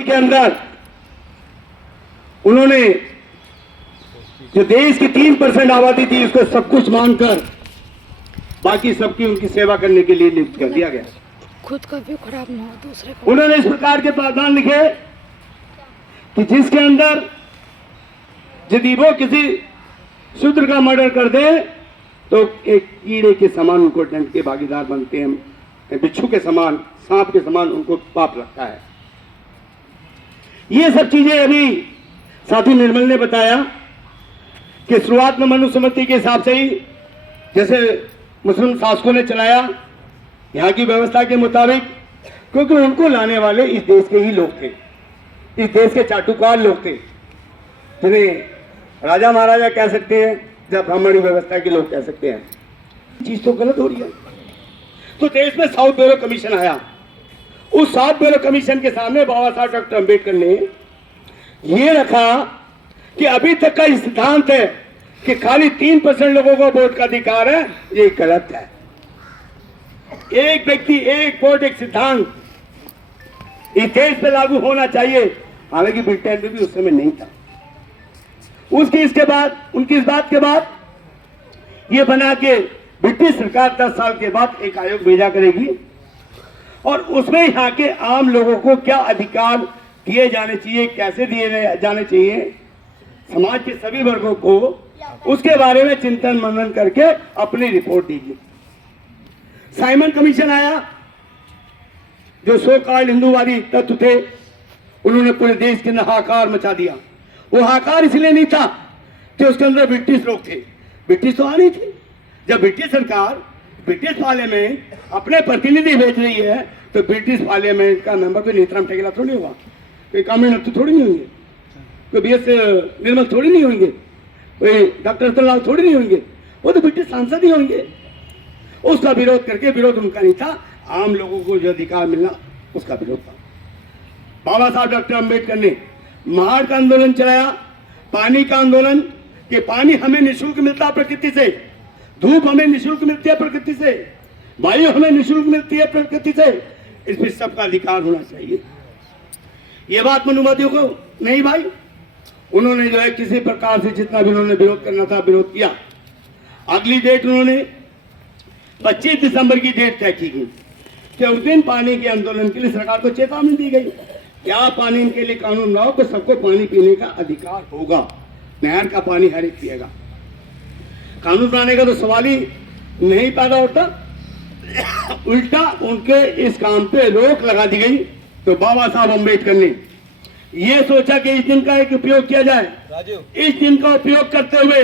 के अंदर उन्होंने जो देश की 3% आबादी थी उसको सब कुछ मानकर बाकी सबकी उनकी सेवा करने के लिए नियुक्त कर दिया गया। खुद का भी खराब ना हो दूसरे को। उन्होंने इस प्रकार के प्रावधान लिखे कि जिसके अंदर यदि वो किसी शूद्र का मर्डर कर दे तो एक कीड़े के समान उनको दंड के भागीदार बनते हैं, बिच्छू के समान, सांप के समान उनको पाप लगता है। ये सब चीजें अभी साथी निर्मल ने बताया कि शुरुआत में मनुस्मृति के हिसाब से ही जैसे मुस्लिम शासकों ने चलाया यहाँ की व्यवस्था के मुताबिक, क्योंकि उनको लाने वाले इस देश के ही लोग थे, इस देश के चाटुकार लोग थे, जिन्हें राजा महाराजा कह सकते हैं या ब्राह्मणी व्यवस्था के लोग कह सकते हैं। चीज तो गलत हो रही है। तो देश में साउथ ब्यूरो कमीशन आया। उस साउथ ब्यूरो कमीशन के सामने बाबा साहब डॉक्टर अम्बेडकर ने ये रखा कि अभी तक का सिद्धांत है कि खाली 3% लोगों को वोट का अधिकार है, ये गलत है। एक व्यक्ति एक वोट एक सिद्धांत इस देश पे लागू होना चाहिए। हालांकि ब्रिटेन में भी उस समय नहीं था। इसके बाद उनकी इस बात के बाद ये बना के ब्रिटिश सरकार 10 साल के बाद एक आयोग भेजा करेगी और उसमें यहाँ के आम लोगों को क्या अधिकार दिए जाने चाहिए, कैसे दिए जाने चाहिए, समाज के सभी वर्गों को उसके बारे में चिंतन मनन करके अपनी रिपोर्ट देगी। साइमन कमीशन आया, जो सो कॉल्ड हिंदूवादी तत्व थे, उन्होंने पूरे देश के हाहाकार मचा दिया। वो हाहाकार इसलिए नहीं था कि उसके अंदर ब्रिटिश लोग थे, ब्रिटिश तो आ नहीं थी। जब ब्रिटिश सरकार ब्रिटिश पार्लियामेंट अपने प्रतिनिधि भेज रही है तो ब्रिटिश पार्लियामेंट का मेंबर कोई नेतराम टेकेला थोड़ी होगा, कोई कामिल तो थोड़ी नहीं होंगे, कोई बी एस निर्मल थोड़ी नहीं होंगे, कोई डॉक्टर रतनलाल थोड़ी नहीं होंगे, वो तो ब्रिटिश सांसद ही होंगे। उसका विरोध करके, विरोध उनका नहीं था, आम लोगों को जो अधिकार मिलना उसका विरोध था। बाबा साहब डॉक्टर अम्बेडकर ने महाड़ का आंदोलन चलाया, पानी का आंदोलन, कि पानी हमें निःशुल्क मिलता है प्रकृति से, धूप हमें निःशुल्क मिलती है प्रकृति से, वायु हमें निःशुल्क मिलती है प्रकृति से, इस पर सबका अधिकार होना चाहिए। ये बात मनुवादियों को नहीं भाई, उन्होंने जो है किसी प्रकार से जितना भी उन्होंने विरोध करना था विरोध किया। अगली डेट उन्होंने 25 दिसंबर की डेट तय की गई कि उस दिन पानी के आंदोलन के लिए सरकार को चेतावनी दी गई, क्या पानी के लिए कानून लाओ कि सबको पानी पीने का अधिकार होगा, नहर का पानी हर एक पिएगा। कानून बनाने का तो सवाल ही नहीं पैदा होता, उल्टा उनके इस काम पे रोक लगा दी गई। तो बाबा साहब अम्बेडकर ने ये सोचा कि इस दिन का एक उपयोग किया जाए। इस दिन का उपयोग करते हुए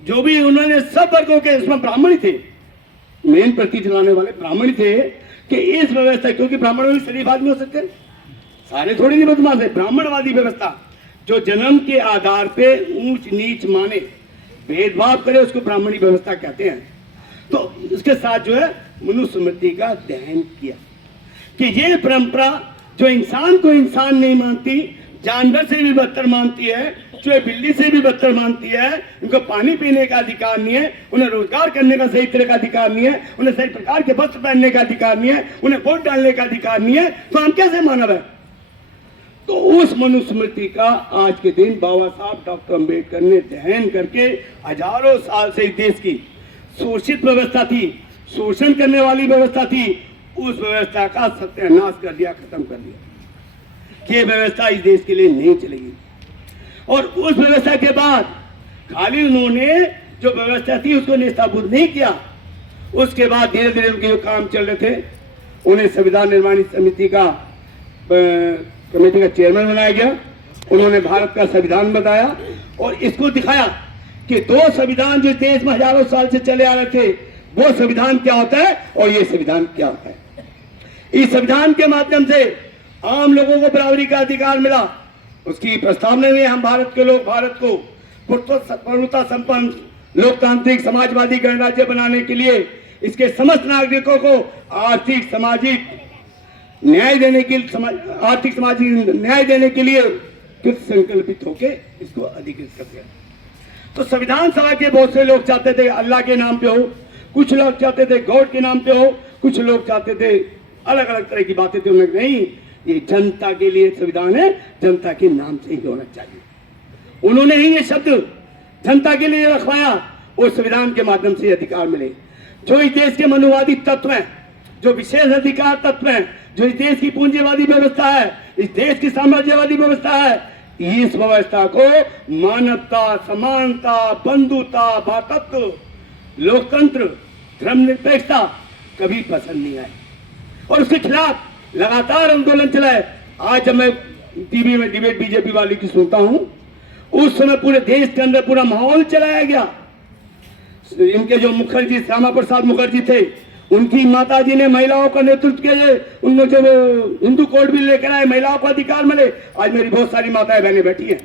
जो भी उन्होंने सब वर्गों के, इसमें ब्राह्मण थे, मेन प्रति चलाने वाले ब्राह्मण थे, कि इस व्यवस्था, क्योंकि ब्राह्मण भी शरीफ आदमी हो सकते हैं, सारे थोड़ी नहीं बदमाश है, ब्राह्मणवादी व्यवस्था जो जन्म के आधार पे ऊंच नीच माने, भेदभाव करे, उसको ब्राह्मणी व्यवस्था कहते हैं। तो उसके साथ जो है मनुस्मृति का दहन किया कि ये परंपरा जो इंसान को इंसान नहीं मानती, जानवर से भी बदतर मानती है, जो बिल्ली से भी बदतर मानती है, उनको पानी पीने का अधिकार नहीं है, उन्हें रोजगार करने का सही तरह का अधिकार नहीं है, उन्हें सही प्रकार के वस्त्र पहनने का अधिकार नहीं है, उन्हें वोट डालने का अधिकार नहीं है, तो हम कैसे मानव है? तो उस मनुस्मृति का आज के दिन बाबा साहब डॉक्टर अम्बेडकर ने दहन करके हजारों साल से इस देश की शोषित व्यवस्था थी, शोषण करने वाली व्यवस्था थी, उस व्यवस्था का सत्यानाश कर दिया, खत्म कर दिया। ये व्यवस्था इस देश के लिए नहीं चलेगी। और उस व्यवस्था के बाद खाली उन्होंने जो व्यवस्था थी उसको नेस्ताभूत नहीं किया, उसके बाद धीरे धीरे उनके जो काम चल रहे थे, उन्हें संविधान निर्माण समिति का कमेटी का चेयरमैन बनाया गया। उन्होंने भारत का संविधान बताया और इसको दिखाया कि दो संविधान जो देश में हजारों साल से चले आ रहे थे, वो संविधान क्या होता है और ये संविधान क्या होता है। इस संविधान के माध्यम से आम लोगों को बराबरी का अधिकार मिला। उसकी प्रस्तावना में हम भारत के लोग, भारत को पूर्णता संपन्न लोकतांत्रिक समाजवादी गणराज्य बनाने के लिए इसके समस्त नागरिकों को आर्थिक सामाजिक न्याय देने के लिए कृत संकल्पित होकर इसको अधिकृत कर दिया। तो संविधान सभा के बहुत से लोग चाहते थे अल्लाह के नाम पे हो, कुछ लोग चाहते थे गॉड के नाम पे हो, कुछ लोग चाहते थे अलग अलग तरह की बातें थी। उन्होंने नहीं, ये जनता के लिए संविधान है, जनता के नाम से ही होना चाहिए। उन्होंने ही ये शब्द जनता के लिए रखवाया और संविधान के माध्यम से अधिकार मिले। जो इस देश के मनुवादी तत्व हैं, जो विशेष अधिकार तत्व हैं, जो इस देश की पूंजीवादी व्यवस्था है, इस देश की साम्राज्यवादी व्यवस्था है, इस व्यवस्था को मानवता, समानता, बंधुता, भातृत्व, लोकतंत्र, धर्मनिरपेक्षता कभी पसंद नहीं आए और उसके खिलाफ लगातार आंदोलन चलाए। आज जब मैं टीवी में डिबेट बीजेपी वाली की सुनता हूं, उस समय पूरे देश के अंदर पूरा माहौल चलाया गया। इनके जो मुखर्जी, श्यामा प्रसाद मुखर्जी थे, उनकी माताजी ने महिलाओं का नेतृत्व किया, उनमें जब हिंदू कोड भी लेकर आए, महिलाओं को अधिकार मिले। आज मेरी बहुत सारी माताएं बहनें बैठी हैं,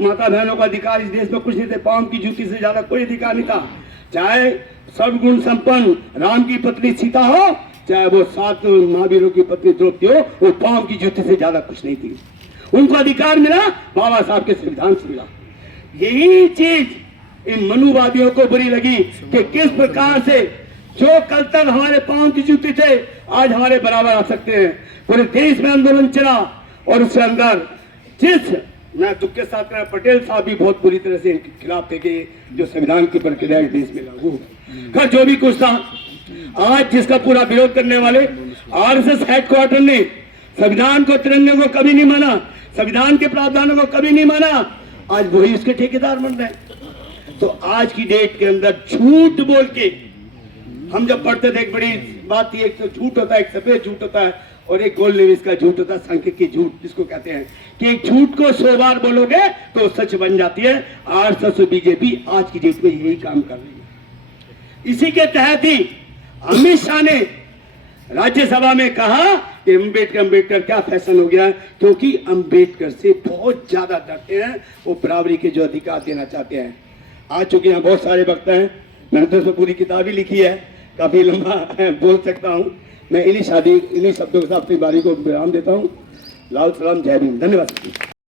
माता बहनों का अधिकार इस देश में कुछ नहीं थे, पांव की जूती से ज्यादा कोई अधिकार नहीं था। चाहे सर्वगुण संपन्न राम की पत्नी सीता हो, चाहे वो 7 महावीरों की पत्नी द्रौपदी हो, वो पांव की जूती से ज्यादा कुछ नहीं थी। उनको अधिकार मिला बाबा साहब के संविधान से मिला। यही चीज इन मनुवादियों को बुरी लगी कि किस प्रकार से जो कल तक हमारे पांव की जूती थे आज हमारे बराबर आ सकते हैं। पूरे देश में आंदोलन चला और उसके अंदर मैं दुख के साथ कह, पटेल साहब भी बहुत बुरी तरह से इनके खिलाफ थे कि जो संविधान की प्रक्रिया इस देश में लागू हो। जो भी कुछ था, आज जिसका पूरा विरोध करने वाले आरएसएस हेडक्वार्टर ने संविधान को, तिरंगे को कभी नहीं माना, संविधान के प्रावधानों को कभी नहीं माना, आज वही उसके ठेकेदार बन रहे हैं। तो आज की डेट के अंदर झूठ बोल के, हम जब पढ़ते थे एक बड़ी बात थी, एक तो झूठ होता है, एक सफेद झूठ होता है और एक गोल निवेश का झूठ होता है, सांख्यिकी झूठ जिसको कहते हैं कि एक झूठ को 100 बार बोलोगे तो सच बन जाती है। आरएसएस और बीजेपी आज की डेट में यही काम कर रही है। इसी के तहत ही अमित शाह ने राज्यसभा में कहा कि अम्बेडकर क्या फैशन हो गया है, क्योंकि अम्बेडकर से बहुत ज्यादा डरते हैं, वो बराबरी के जो अधिकार देना चाहते हैं। आज चूंकि यहाँ बहुत सारे वक्ता हैं, मैंने तो उसमें पूरी किताब ही लिखी है, काफी लंबा बोल सकता हूँ मैं। इन्हीं शब्दों के साथ अपनी बारी को विराम देता हूँ। लाल सलाम, जय भीम, धन्यवाद।